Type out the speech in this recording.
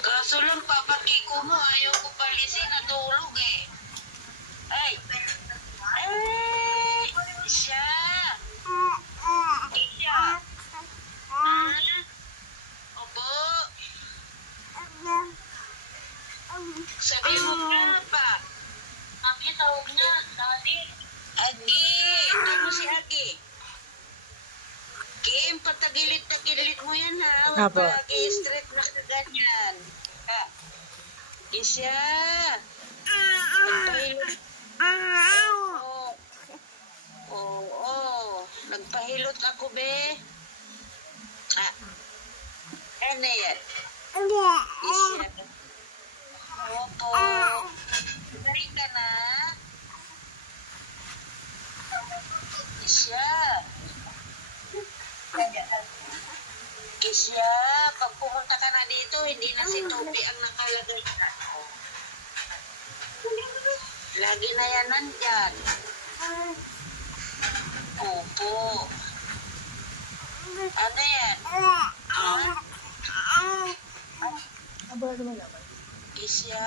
Kaso lang, papakiko mo, ayaw ko palisin, natulog eh. Ay! Ay! Siya! Siya! Opo! Sabi mo nga pa. Abi, tawag niya, Daddy. Agi! Ito mo si Agi. Kim, patagilid-tagilid mo yan ha. Huwag Apo. palagi straight na sa ganyan. Ha? Isya! Nagpahilot. Oo. Nagpahilot ako, be. Ha? Ano yan? Isya. Opo. Dari ka na? Isya. Isya, pag pumunta ka na dito, hindi na si Toby ang nakalagay. Lagi na yan nandyan. Opo. Ano yan? Isya.